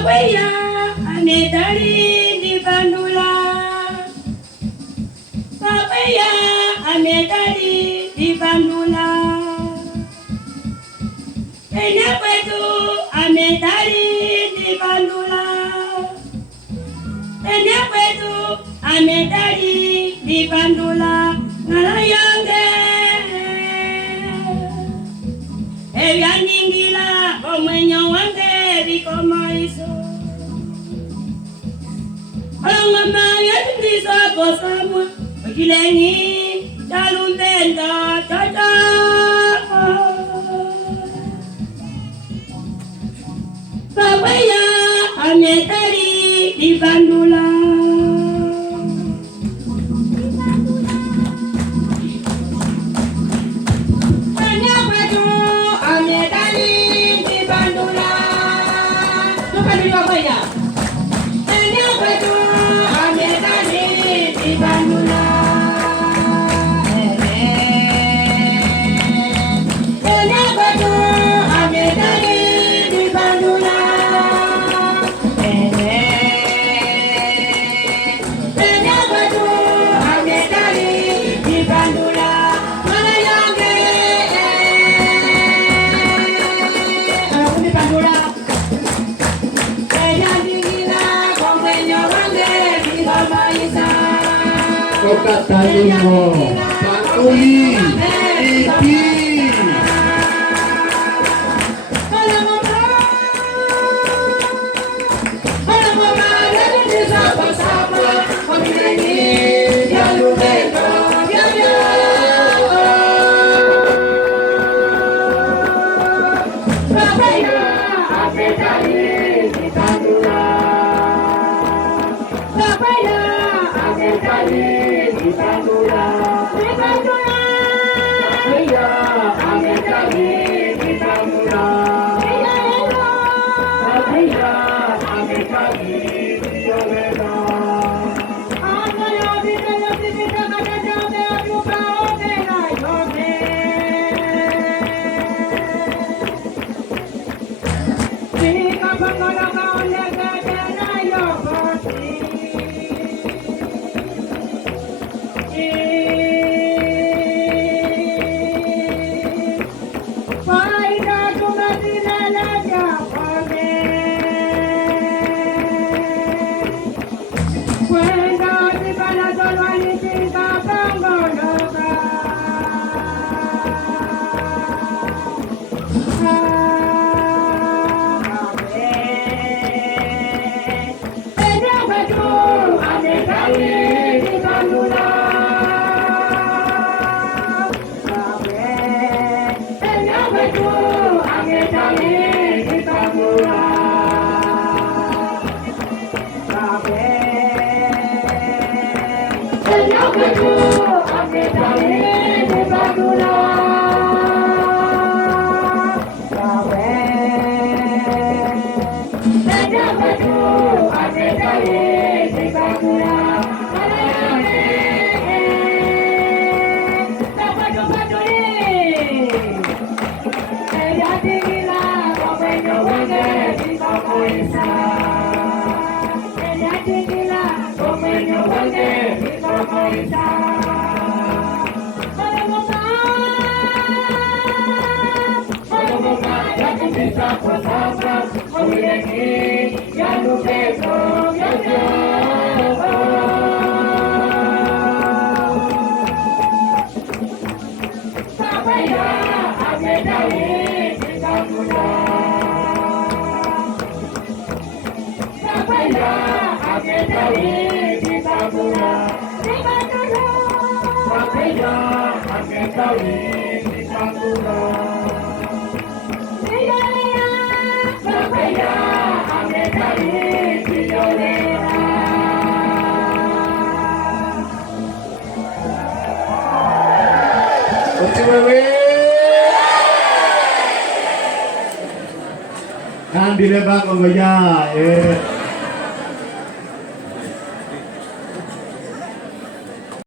Papaya, anetari di bandula. Papaya, anetari di bandula. Enyakwetu, anetari di bandula. Enyakwetu, anetari di bandula. Ngalayange, eyaningila, omwenyo wange bikomaiso. Alangama yatindisa posamwa, okilengi, chalumbenda, chacha. Papaya, anetari di bandula. Enyakwetu, anetari di bandula. Suka di papaya. Enyakwetu, anetari di bandula. Enyakwetu, anetari di bandula. Enyakwetu, anetari di bandula. Malayange, aku di bandula. Eyaningila, komwenyo wange bikomaiso. Kokatanimo, Pakuli, Ipi. Kan dilebak kong gaya,